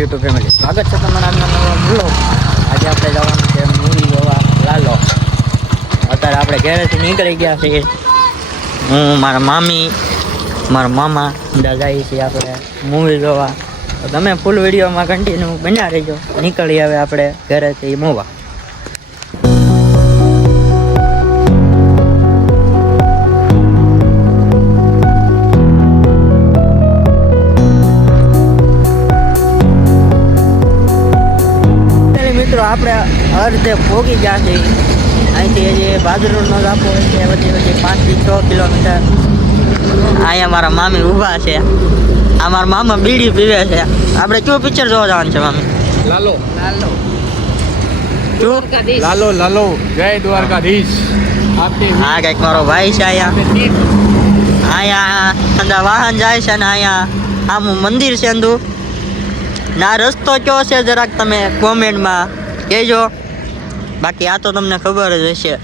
YouTube family સ્વાગત છે તમારા આજના નવા બ્લોગ. આજે આપણે જવાનું છે મૂવી જોવા લાલો. અત્યારે આપણે ઘરેથી નીકળી ગયા છીએ. હું મારા મામી મારા મામા બધા જઈએ છીએ આપણે મૂવી જોવા. તો તમે ફૂલ વિડીયોમાં કન્ટિન્યુ બન્યા રહેજો. નીકળી હવે આપણે ઘરેથી મૂવા. આપણે અર્ધે પોગી ગયા છે. અહીંથી હજી ભાદરનો આપો હોય છે વચ્ચે વચ્ચે 5 થી 6 કિલોમીટર. અહીંયા મારા મામી ઊભા છે. આ મારા મામા બીડી પીવે છે. આપણે કયું પિક્ચર જોવા જવાનું છે મામી? લાલો લાલો લાલો લાલો જય દ્વારકાધીશ. હા કંઈક મારો ભાઈ છે અહીંયા અંદર વાહન જાય છે ને અહીંયા આમ મંદિર છે અંદુ ના રસ્તો કયો છે જરાક તમે કોમેન્ટમાં કહેજો. બાકી આ તો તમને ખબર જ હશે.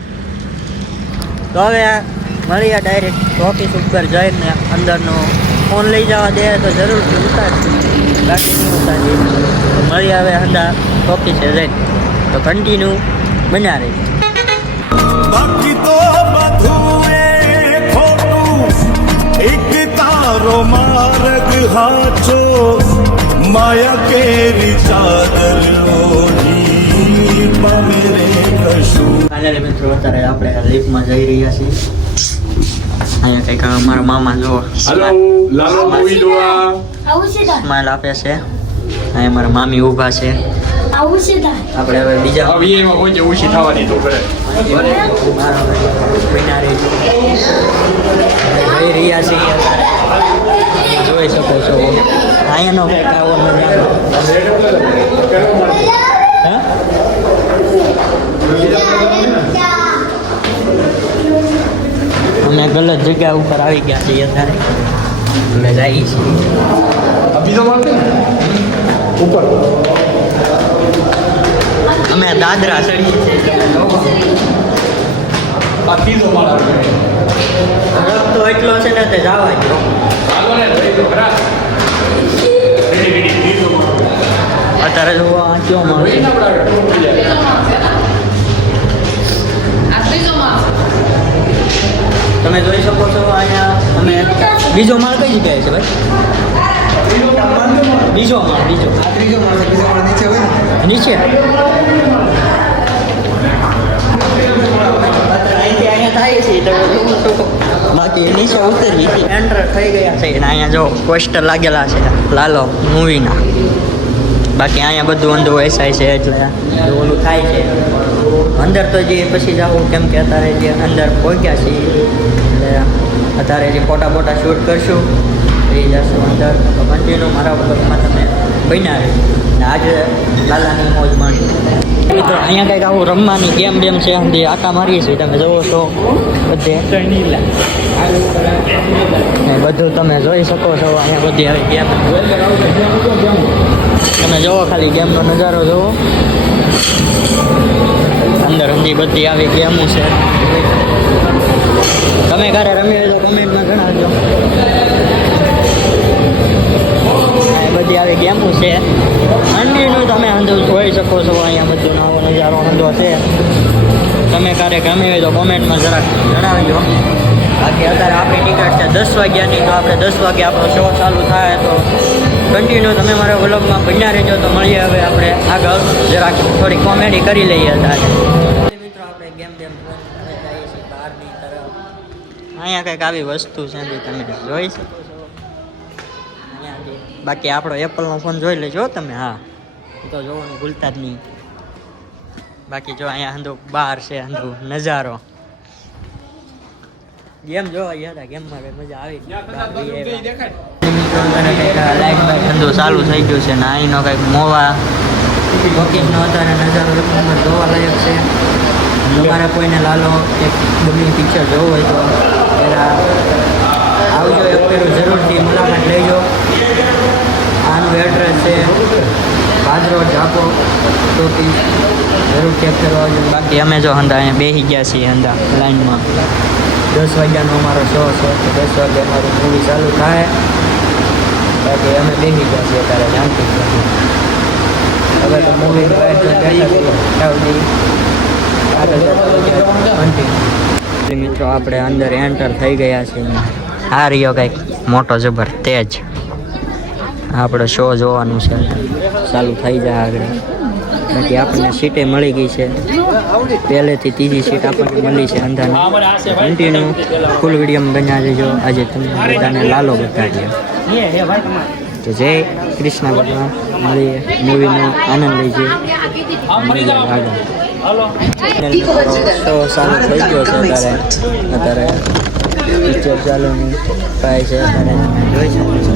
તો હવે મળીએ ડાયરેક્ટ ઓફિસ ઉપર જઈને અંદરનો ફોન લઈ જવા દે તો જરૂરથી ઉતારશું. બાકી નહીં ઉતારીએ. તો મળીએ હવે અંદર ઓફિસે જઈને. તો કન્ટિન્યુ બન્યા રહી. બાકી તો બધું એ ખોટું એક તારો માર્ગ હાચો માયા કેરી ચાદર ઓઢી પામેરે કશું. ફાઇનલી મિત્રો અત્યારે આપણે લિફ્ટમાં જઈ રહ્યા છીએ. અહીંયા કંઈક મારા મામા જો હેલો લાલો મૂવી જોવા સ્માઈલ આપે છે. અહીંયા મારા મામી ઊભા છે. આપણે હવે બીજા હવે એમાં કોઈ જે ઓછી થવાની તો કરે જઈ રહ્યા છીએ અત્યારે. જોઈ શકો છો અહીંયાનો કંઈક આવો નજારો. હા અમે ગલત જગ્યા ઉપર આવી ગયા છીએ અત્યારે. અમે જઈએ છીએ બીજો માળ છે ઉપર અમે દાદરા ચડીએ છીએ. આ ત્રીજો માળ આવે રસ્તો એટલો છે ને તે જવા જ હાલો ને લઈ તો ખરા રેડી ત્રીજો માળ અત્યારે જોવા કયો મળે. હોય ના પડાવે ટોપી તમે જોઈ શકો છો અહીંયા અમે બીજો માળ કઈ જગ્યાએ છે ભાઈ? બીજો માળ બીજો ત્રીજો માળ નીચે હોય નીચે અહીંથી અહીંયા થાય છે તો બાકી નીચે ઉતરવી એન્ટર થઈ ગયા છે. અને અહીંયા જો પોસ્ટર લાગેલા છે લાલો મૂવીના. બાકી અહીંયા બધું અંધું વેચાય છે એટલે ઓલું થાય છે. અંદર તો જે પછી જાવું કેમ કે અત્યારે જે અંદર પહોંચ્યા છીએ એટલે અત્યારે જે ફોટા બોટા શૂટ કરશું એ જશું અંદર. તો કન્ટિન્યુ મારા બ્લોગમાં તમે બન્યા રહે. આજે લાલાની મોજ માણી. મિત્રો અહીંયા કંઈક આવું રમવાની ગેમ બેમ છે. જે આટા મારીએ છીએ તમે જોવો છો બધે બધું તમે જોઈ શકો છો. અહીંયા બધી આવી ગેમ તમે જોવો ખાલી ગેમનો નજારો જોવો. અંદર હજી બધી આવી ગેમો છે. તમે ક્યારે રમી હોય તો કમેન્ટમાં જણાવજો. બધી આવી ગેમો છે. ઠંડીનું તમે અંદર જોઈ શકો છો. અહીંયા બધું નવો નજારો હંધો છે. તમે ક્યારે ગમી હોય તો કોમેન્ટમાં જરાક જણાવજો. બાકી અત્યારે આપણી ટિકિટ છે 10 વાગ્યાની. તો આપણે 10 વાગે આપણો શો ચાલુ થાય તો કન્ટિન્યુ તમે મારા વ્લોગમાં બન્યા રહેજો. તો મળીએ હવે આપણે આગળ જરાક થોડી કોમેડી કરી લઈએ અત્યારે. મિત્રો આપણે ગેમ બેમ જઈએ છીએ બહારની તરફ. અહીંયા કંઈક આવી વસ્તુ છે જે તમે જોઈ શકો છો. અહીંયા બાકી આપણો એપલનો ફોન જોઈ લેજો તમે. હા તો જોવાનું ભૂલતા જ નહીં. બાકી જો અહીંયા અંધો બહાર છે અંધો નજારો. ગેમ જોવા ગયા હતા. ગેમમાં મજા આવી. લાઈટ ધંધો ચાલુ થઈ ગયો છે ને અહીંનો કંઈક મોવા ઓફિસનો અત્યારે નજારો જોવા લાયક છે. તમારે કોઈને લાલો એક ગમે પિક્ચર જોવું હોય તો પહેલાં આવજો. એક પેલું જરૂરથી મુલાકાત લેજો. આનું એડ્રેસ છે ભાદરો ઝાપો ટોપી. જરૂર ચેક કરવા આવજો. બાકી અમે જો હંધા અહીંયા બેસી ગયા છીએ હંધા લાઈનમાં. 10 વાગ્યાનો અમારો શો છે. તો 10 વાગે અમારું મૂવી ચાલુ થાય. બાકી અમે બેસી ગયા છીએ અત્યારે શાંતિ. મૂવીનું મિત્રો આપણે અંદર એન્ટર થઈ ગયા છે. આ રહ્યો કંઈક મોટો જબર તેજ. આપણે શો જોવાનું છે, ચાલુ થઈ જાય આગળ. બાકી આપણને સીટે મળી ગઈ છે, પહેલેથી ત્રીજી સીટ આપણને મળી છે અંધાની. કન્ટિન્યુ ફૂલ વિડીયોમાં બન્યા દેજો. આજે તમને બધાને લાલો બતાવીએ. તો જય કૃષ્ણ ભગવાન, મળીએ, મૂવીનો આનંદ લઈજે. શો ચાલુ થઈ ગયો છે અત્યારે પિક્ચર ચાલુ થાય છે. જોઈ શકો છો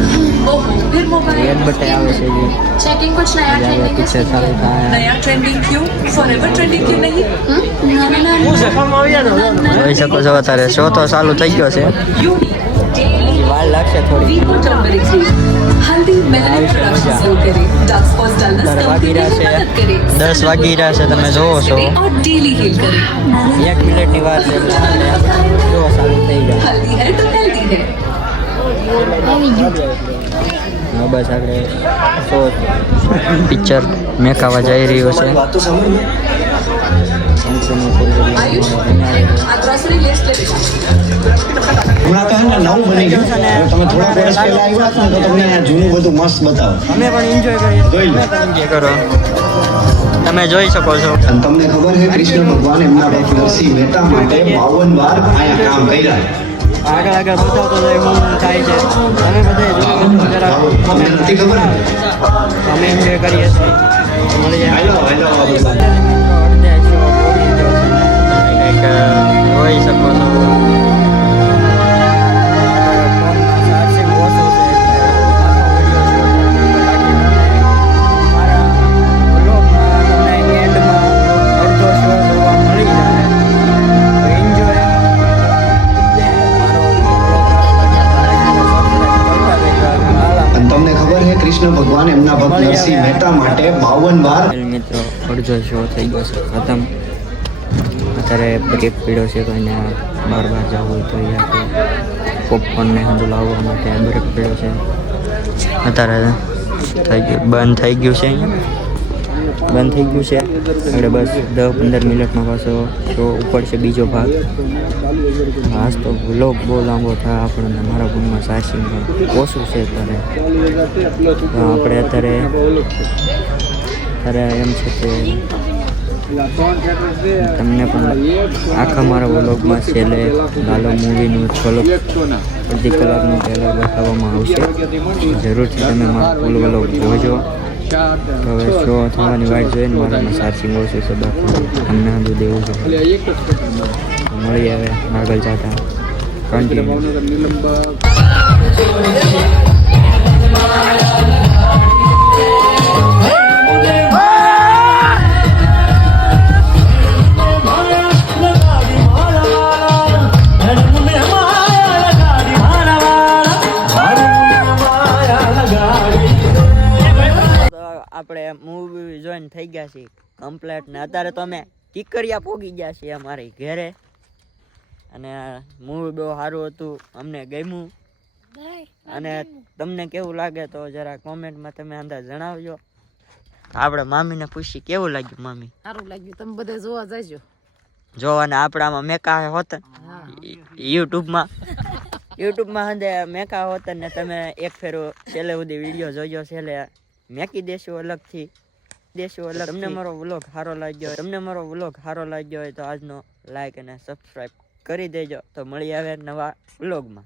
એડ બટે આવે છે જે चेकिंग कुछ नया ट्रेंडिंग પિક્ચર ચાલુ થાય. नया ट्रेंडिंग क्यों फॉरएवर ट्रेंडिंग क्यों नहीं જોઈ શકો છો અત્યારે શો તો ચાલુ થઈ ગયો છે. વાર લાગશે થોડી. हल्दी मेलानिन प्रोडक्शन शुरू करें डार्क स्पॉट्स डलनेस कम करने में मदद करें 10 वागी રહ્યા છે, તમે જોવો છો. और डेली हील करें 1 મિનિટની વાર છે એટલે આપણે શો ચાલુ થઈ જાય. हल्दी है तो हेल्दी है હા બસ આપણે શો પિક્ચર મેકાવા જઈ રહ્યો છે. आयुष आ ग्रोसरी लिस्ट ले लीजिए હમણાં તો હે ને નવું બની ગયું. હવે તમે થોડા વર્ષ પહેલા આવ્યા હતા ને તો તમને આ જૂનું બધું મસ્ત બતાવો. અમે પણ એન્જોય કરીએ. જોઈ લો. એન્જોય કરો. તમે જોઈ શકો છો. અને તમને ખબર છે કૃષ્ણ ભગવાન એમના બાપ નરસિંહ મહેતા માટે 52 વાર આયા કામ કર્યા. આગળ બતાવતો જાય શું થાય છે. અમે બધા જોયું જરા તમને નથી ખબર ને? અમે એન્જોય કરીએ છીએ. મળી જાય. હાલો હાલો આપણે જોઈ શકો છો. તમને ખબર છે કૃષ્ણ ભગવાન એમના ભક્ત નરસિંહ મહેતા માટે 52 વાર મિત્રો અડધો શો થઈ ગયો છે ખતમ. અત્યારે બ્રેક પીડ્યો છે, કોઈને બાર જવું હોય તો અહીંયા પોપકોર્નને હંધું લાવવા માટે બ્રેક પીડ્યો છે. અત્યારે થઈ ગયું બંધ થઈ ગયું છે. અહીંયા બંધ થઈ ગયું છે. આપણે બસ 10-15 મિનિટમાં પાછો શો ઉપર છે બીજો ભાગ. આજ તો વ્લોગ બહુ લાંબો થાય આપણને. મારા ફોનમાં ચાર્જિંગ ઓછું છે અત્યારે. તો આપણે અત્યારે એમ છે કે તમને પણ આખા મારા વ્લોગમાં છેલ્લે લાલો મૂવીનું થોડુંક અડધી કલાકનું ટ્રેલર બતાવવામાં આવશે. જરૂરથી તમે મારા ફૂલ વ્લોગ જોજો. તો હવે શો થવાની વાટ જોઈને મારામાં ચાર્જિંગ ઓછું છે, બાકી તમને હજુ દેવું જોઈએ. મળી આવે આગળ જતા કન્ટિન્યુ. આપણે મૂવી જોઈન થઈ ગયા છીએ કમ્પ્લેટ ને અત્યારે તો અમે ટીકરિયા પોગી ગયા છીએ અમારી ઘરે. અને મૂવી બહુ સારું હતું, અમને ગમ્યું. અને તમને કેવું લાગે તો જરા કોમેન્ટમાં તમે અંદાજ જણાવજો. આપણે મામીને પૂછી કેવું લાગ્યું. મામી સારું લાગ્યું, તમે બધા જોવા જજો. જોવાને આપણામાં મેકા હોત યુટ્યુબમાં હંદે મેકા હોત ને તમે એક ફેરો છેલ્લે સુધી વિડીયો જોજો. છેલ્લે મેકી દેશું અલગથી. તમને મારો વ્લોગ સારો લાગ્યો હોય તો આજનો લાઈક અને સબસ્ક્રાઈબ કરી દેજો. તો મળી આવે નવા વ્લોગમાં.